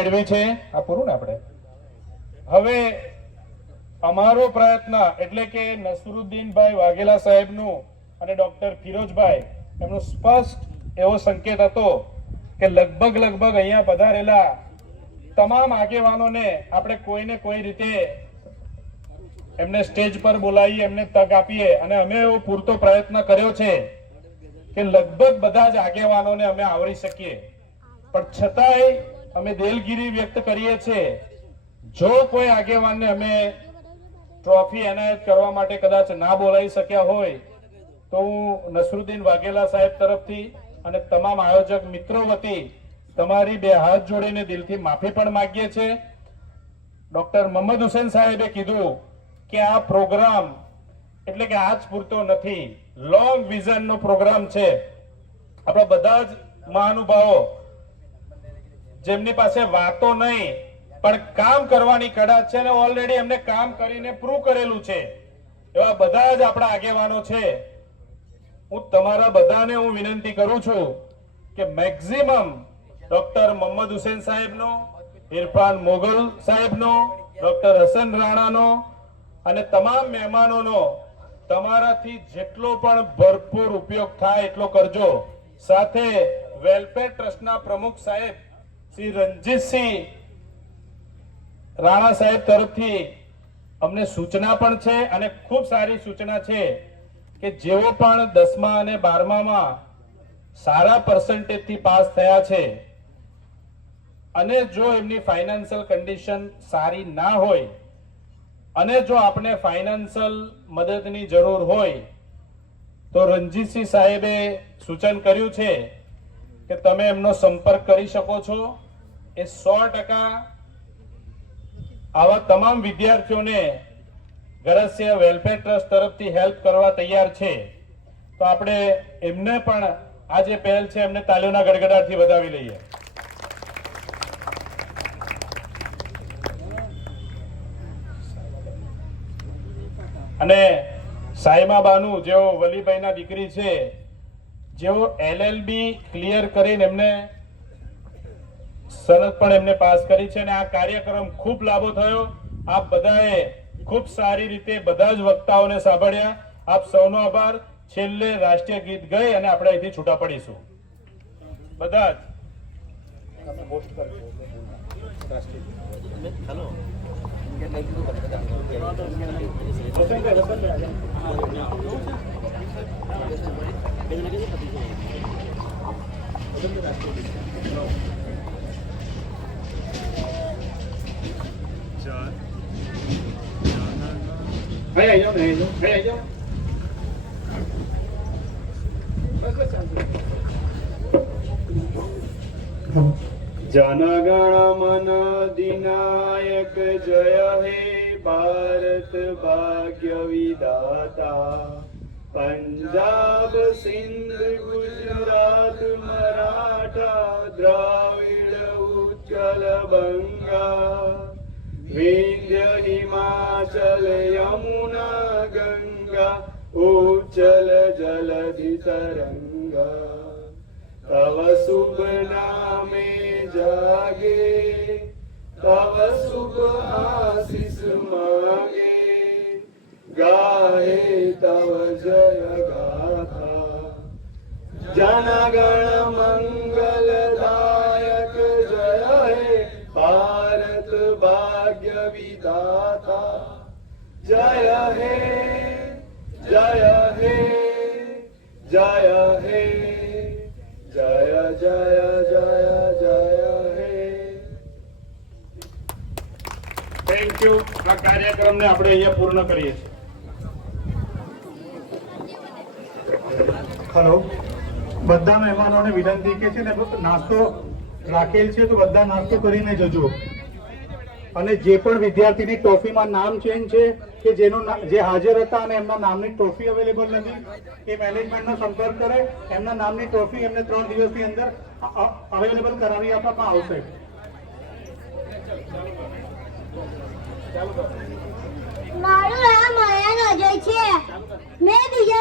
મેળવી છે આ પૂરું ને આપણે હવે અમારો પ્રયત્ન એટલે કે નસરુદ્દીનભાઈ વાઘેલા સાહેબનું અને ડોક્ટર ફિરોજભાઈ એમનો સ્પષ્ટ એવો સંકેત હતો કે લગભગ અહીંયા પધારેલા તમામ આગેવાનોને આપણે કોઈને કોઈ રીતે એમને સ્ટેજ પર બોલાવીએ, એમને તક આપીએ અને અમે એવો પૂરતો પ્રયત્ન કર્યો છે કે લગભગ બધા જ આગેવાનોને અમે આવરી શકીએ, પણ છતાંય અમે દિલગીરી વ્યક્ત કરીએ છીએ જો કોઈ આગેવાનને અમે ટ્રોફી એનાયત કરવા માટે કદાચ ના બોલાવી શક્યા હોય તો હું નસરુદ્દીન વાઘેલા સાહેબ તરફથી અને તમામ આયોજક મિત્રો વતી તમારી બે હાથ જોડીને દિલથી માફી પણ માંગીએ છીએ। ડોક્ટર મોહમ્મદ હુસૈન સાહેબે કીધું કે આ પ્રોગ્રામ એટલે કે આજ પૂરતો નથી, લોંગ વિઝન નો પ્રોગ્રામ છે। આપણા બધા જ મહાનુભાવો જેમની પાસે વાતો નહીં પણ કામ કરવાની કળા છે ને ઓલરેડી એમને કામ કરીને પ્રૂવ કરેલું છે, એવા બધા જ આપણા આગેવાનો છે। હું તમારા બધાને હું વિનંતી કરું છું કે મેક્સિમમ ડોક્ટર મોહમ્મદ હુસૈન સાહેબનો, ઇરફાન મોગલ સાહેબનો, ડોક્ટર હસન રાણાનો અને તમામ મહેમાનોનો તમારાથી જેટલો પણ ભરપૂર ઉપયોગ થાય એટલો કરજો। સાથે વેલફેર ટ્રસ્ટના પ્રમુખ સાહેબ શ્રી રણજીતસિંહ રાણા સાહેબ તરફથી અમને સૂચના પણ છે અને ખૂબ સારી સૂચના છે કે જેઓ પણ 10મા અને 12મામાં સારા પર્સન્ટેજ થી પાસ થયા છે અને જો એમની ફાઇનાન્શિયલ કન્ડિશન સારી ના હોય અને જો આપણે ફાઇનાન્શિયલ મદદની જરૂર હોય તો રણજીતસિંહ સાહેબે સૂચન કર્યું છે કે તમે એમનો સંપર્ક કરી શકો છો। એ 100% આવા તમામ વિદ્યાર્થીઓને ગરસ્ય વેલફેર ટ્રસ્ટ તરફથી હેલ્પ કરવા તૈયાર છે। તો આપણે એમને પણ આ જે પહેલ છે એમને તાલીઓના ગડગડાટથી વધાવી લઈએ। અને સાઈમા બાનુ જેઓ વલીભાઈના દીકરી છે, જેઓ LLB ક્લિયર કરીને એમને સનદ પણ એમને પાસ કરી છે અને આ કાર્યક્રમ ખૂબ લાભો થયો। આપ બધાએ ખૂબ સારી રીતે બધા જ વક્તાઓને સાંભળ્યા। આપ સૌનો આભાર। છેલ્લે રાષ્ટ્રીય ગીત ગઈ અને આપણે અહીંથી છૂટા પડીશું બધા જ પોસ્ટ કરજો ભાઈ આવી જાઓ जन गण मन अधिनायक जय हे भारत भाग्य विधाता। पंजाब सिंध गुजरात मराठा द्राविड़ उत्कल बंगा विंध्य हिमाचल यमुना गंगा उच्चल जलधि तरंगा। तव शुभ नामे जागे तव शुभ आशीष मांगे गाहे तव जय गाथा। जन गण मंगलदायक जय हे भारत भाग्य विधाता। जय हे जय हे जय हे जय जय जय जय हे। Thank you. આ કાર્યક્રમને આપણે અહીંયા પૂર્ણ કરીએ છીએ। હેલો, બધા મહેમાનોને વિનંતી કે છે ને નાસ્તો રાખેલ છે તો બધા નાસ્તો કરીને જજો અને જે પણ વિદ્યાર્થીની ટ્રોફીમાં નામ ચેન્જ છે કે જેનો જે હાજર હતા અને એમના નામની ટ્રોફી અવેલેબલ નથી એ મેનેજમેન્ટનો સંપર્ક કરે, એમના નામની ટ્રોફી એમને 3 દિવસની અંદર અવેલેબલ કરાવી આપવામાં આવશે। મારું નામ અયાન અજય છે। મેં બીજા